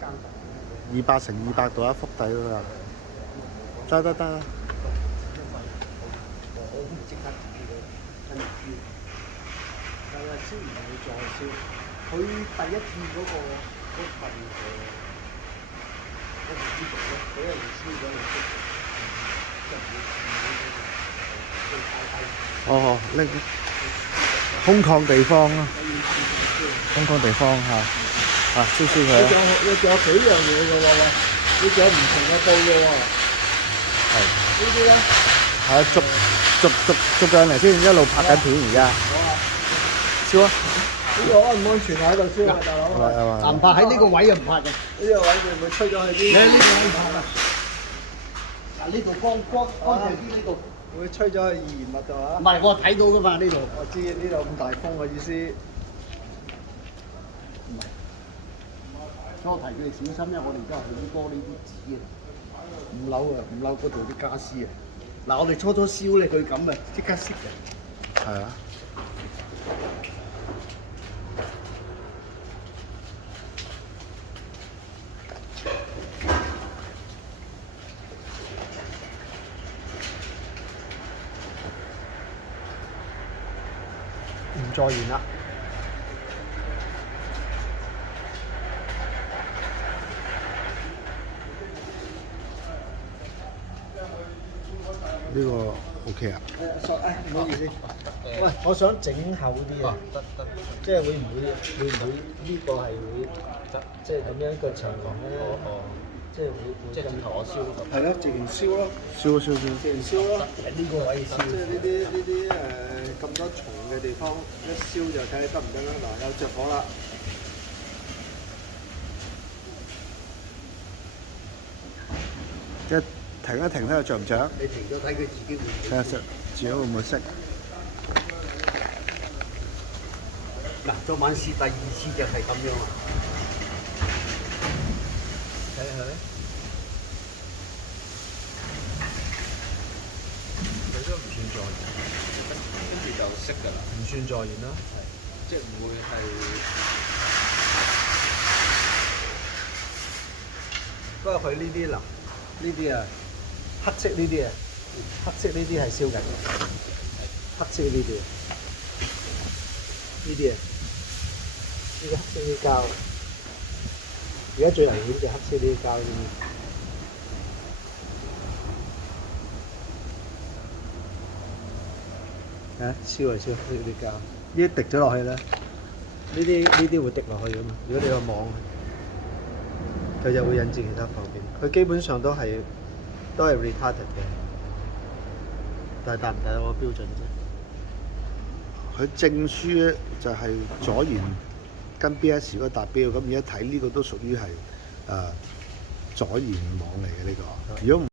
200x200度一幅底㗎啦，得。我唔即刻自己跟住燒，但係燒完會再燒。佢第一次嗰份我唔知道咧，佢一路燒咗嚟燒，就唔會哦，呢空曠地方咯，空曠地方嚇，燒佢啊！你仲有幾樣嘢嘅喎？你仲有唔同嘅布嘅喎？係呢啲咧？係啊，逐樣嚟先，一路拍緊片而家。好啊！燒啊！呢個安唔安全啊？喺度燒啊，大佬！唔拍喺呢個位就唔拍嘅。呢個位會唔會吹咗去啲？你喺呢個位拍啊！嗱，呢度光乾淨啲，呢度會吹咗去易燃物度啊！唔係，我睇到噶嘛呢度。我知呢度咁大風嘅意思。唔係，所以我提佢哋小心，因為我哋而家係好多呢啲紙嘅。5樓啊，5樓嗰度啲家私啊。嗱，我哋初燒咧，佢咁啊，即刻熄嘅。係啊。唔再燃啦。呢個 OK 啊？唔好意思。喂，我想整厚啲啊。得，即係會唔會呢個係會即係咁樣一個情況咧？即係會直頭我燒。係咯，直情燒咯。燒。直情燒咯。呢個位燒。即係呢啲咁多蟲嘅地方，一燒就睇下得唔得啦。嗱，有着火啦。即係停一停睇下着唔着？你停咗睇佢自己會。睇下自己會唔會熄？嗱，昨晚試第二次就係咁樣啊！睇下咧，佢都唔算助燃，跟住就熄㗎啦。唔算助燃啦，係即係唔會係。不過佢呢啲嗱，呢啲啊，黑色呢啲啊，黑色呢啲係燒緊嘅，黑色呢啲啊，呢啲啊。呢個黑色啲膠，而家最危險就係黑色啲膠呢啲。燒黑色啲膠，呢啲滴咗落去咧，呢啲會滴落去噶嘛。如果你個網，佢就會引致其他破片。佢基本上都係 retarded 嘅，但係達唔達到個標準啫？佢證書咧就係阻燃跟 BS 嗰個達標，咁而家睇呢個都屬於係阻燃網嚟嘅呢個。如果唔